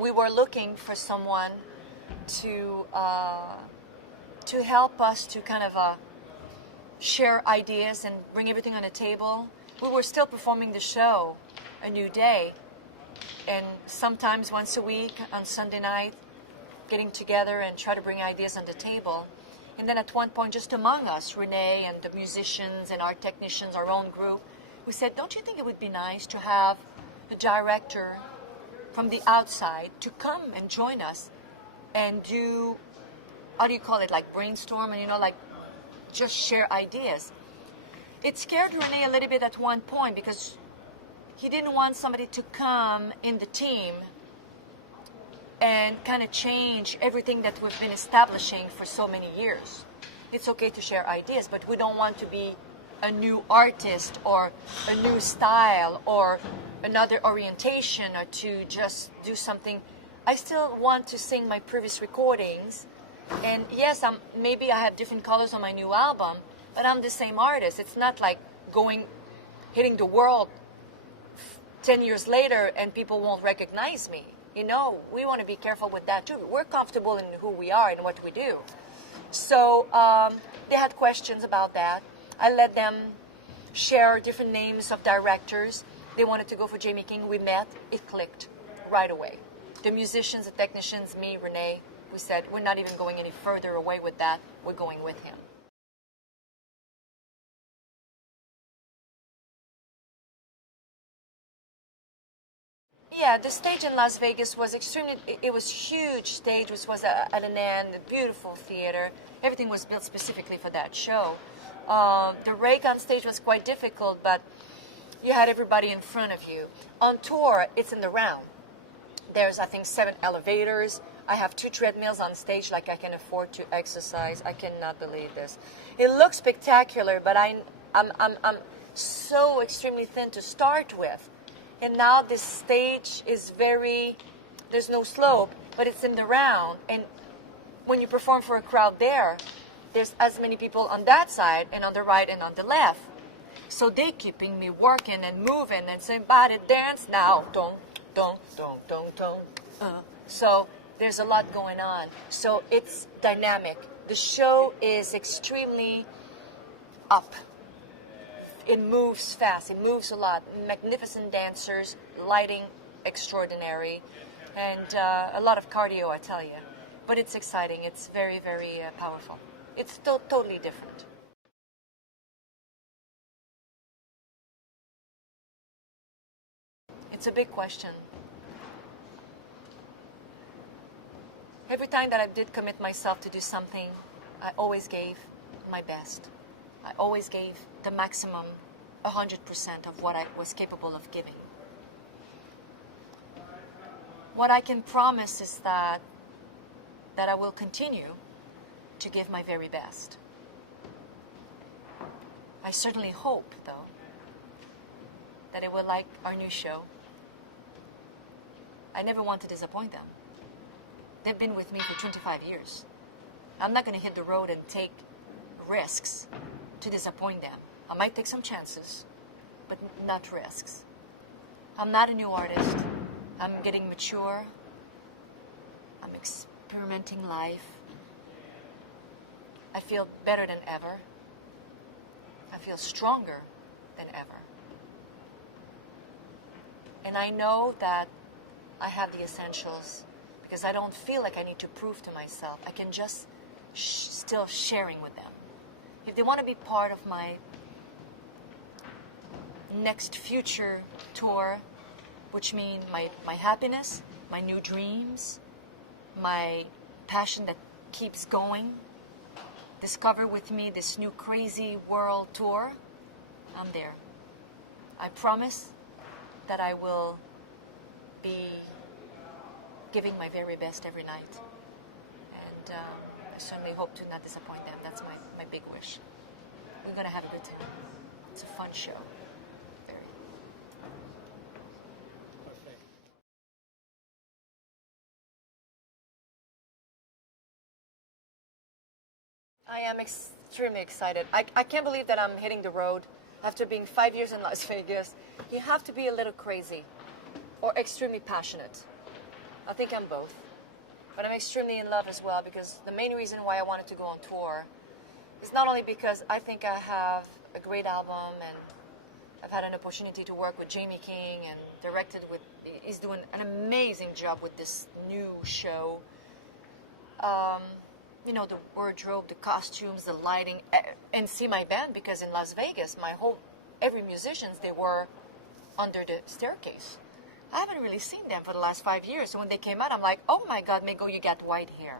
we were looking for someone to help us to kind of share ideas and bring everything on the table. We were still performing the show, A New Day, and sometimes once a week on Sunday night, getting together and try to bring ideas on the table. And then at one point, just among us, Renee and the musicians and our technicians, our own group, we said, don't you think it would be nice to have a director from the outside to come and join us and do, how do you call it, like brainstorm and, like just share ideas. It scared Renee a little bit at one point because he didn't want somebody to come in the team and kind of change everything that we've been establishing for so many years. It's okay to share ideas, but we don't want to be a new artist or a new style or another orientation or to just do something. I still want to sing my previous recordings, and yes, maybe I have different colors on my new album, but I'm the same artist. It's not like hitting the world 10 years later and people won't recognize me. We want to be careful with that too. We're comfortable in who we are and what we do. So they had questions about that. I let them share different names of directors. They wanted to go for Jamie King. We met. It clicked right away. The musicians, the technicians, me, Renee, we said, we're not even going any further away with that. We're going with him. Yeah, the stage in Las Vegas was it was huge stage, which was at an end, a beautiful theater. Everything was built specifically for that show. The rake on stage was quite difficult, but you had everybody in front of you. On tour, it's in the round. There's, I think, 7 elevators. I have 2 treadmills on stage, like I can afford to exercise. I cannot believe this. It looks spectacular, but I'm so extremely thin to start with. And now this stage is there's no slope, but it's in the round. And when you perform for a crowd there's as many people on that side and on the right and on the left. So they keeping me working and moving and saying, body dance now. Don't. So there's a lot going on. So it's dynamic. The show is extremely up. It moves fast. It moves a lot. Magnificent dancers, lighting extraordinary, and a lot of cardio, I tell you. But it's exciting. It's very, very powerful. It's totally different. It's a big question. Every time that I did commit myself to do something, I always gave my best. I always gave the maximum, 100% of what I was capable of giving. What I can promise is that I will continue to give my very best. I certainly hope, though, that they will like our new show. I never want to disappoint them. They've been with me for 25 years. I'm not going to hit the road and take risks to disappoint them. I might take some chances, but not risks. I'm not a new artist. I'm getting mature. I'm experimenting life. I feel better than ever. I feel stronger than ever. And I know that I have the essentials because I don't feel like I need to prove to myself. I can just still sharing with them. If they want to be part of my next future tour, which means my happiness, my new dreams, my passion that keeps going, discover with me this new crazy world tour, I'm there. I promise that I will be giving my very best every night. And I certainly hope to not disappoint them. That's my big wish. We're going to have a good time. It's a fun show. Very. I am extremely excited. I can't believe that I'm hitting the road after being 5 years in Las Vegas. You have to be a little crazy or extremely passionate I think I'm both. But I'm extremely in love as well, because the main reason why I wanted to go on tour is not only because I think I have a great album, and I've had an opportunity to work with Jamie King and directed with, he's doing an amazing job with this new show. You know, the wardrobe, the costumes, the lighting, and see my band, because in Las Vegas, every musicians, they were under the staircase. I haven't really seen them for the last 5 years. So when they came out, I'm like, oh my God, Migo, you got white hair.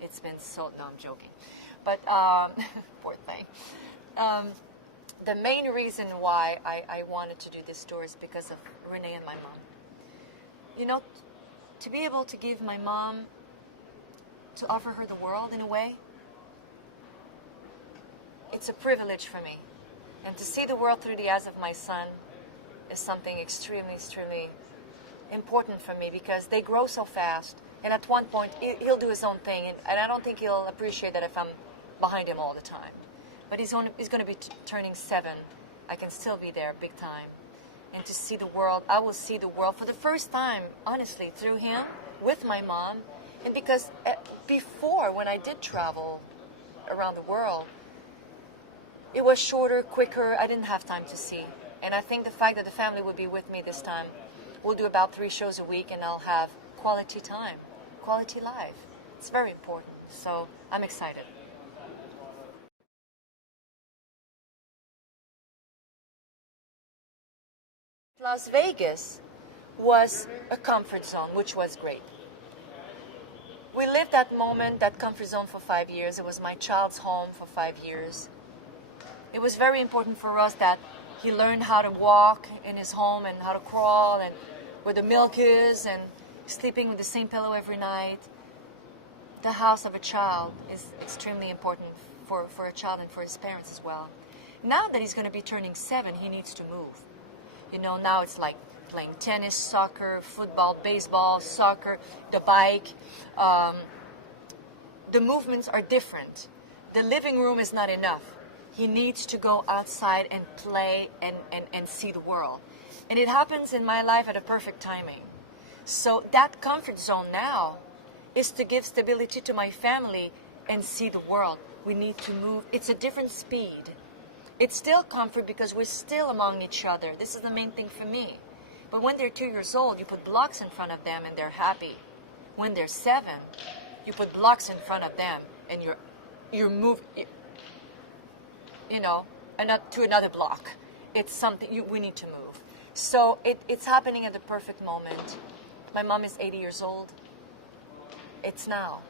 It's been so, no, I'm joking. But, poor thing. The main reason why I wanted to do this tour is because of Renee and my mom. You know, to be able to give my mom, to offer her the world in a way, it's a privilege for me. And to see the world through the eyes of my son is something extremely, extremely important for me, because they grow so fast. And at one point, he'll do his own thing. And I don't think he'll appreciate that if I'm behind him all the time. But he's going to be turning 7. I can still be there big time. And to see the world, I will see the world for the first time, honestly, through him, with my mom. And because before, when I did travel around the world, it was shorter, quicker. I didn't have time to see. And I think the fact that the family would be with me this time, we'll do about 3 shows a week, and I'll have quality time, quality life. It's very important. So I'm excited. Las Vegas was a comfort zone, which was great. We lived that moment, that comfort zone, for 5 years. It was my child's home for 5 years. It was very important for us that he learned how to walk in his home, and how to crawl, and where the milk is, and sleeping with the same pillow every night. The house of a child is extremely important for a child and for his parents as well. Now that he's going to be turning 7, he needs to move. You know, now it's like playing tennis, soccer, football, baseball, soccer, the bike. The movements are different. The living room is not enough. He needs to go outside and play and see the world. And it happens in my life at a perfect timing. So that comfort zone now is to give stability to my family and see the world. We need to move. It's a different speed. It's still comfort because we're still among each other. This is the main thing for me. But when they're 2 years old, you put blocks in front of them and they're happy. When they're 7, you put blocks in front of them and you're moving, you know, and not to another block. It's something we need to move. So it's happening at the perfect moment. My mom is 80 years old. It's now.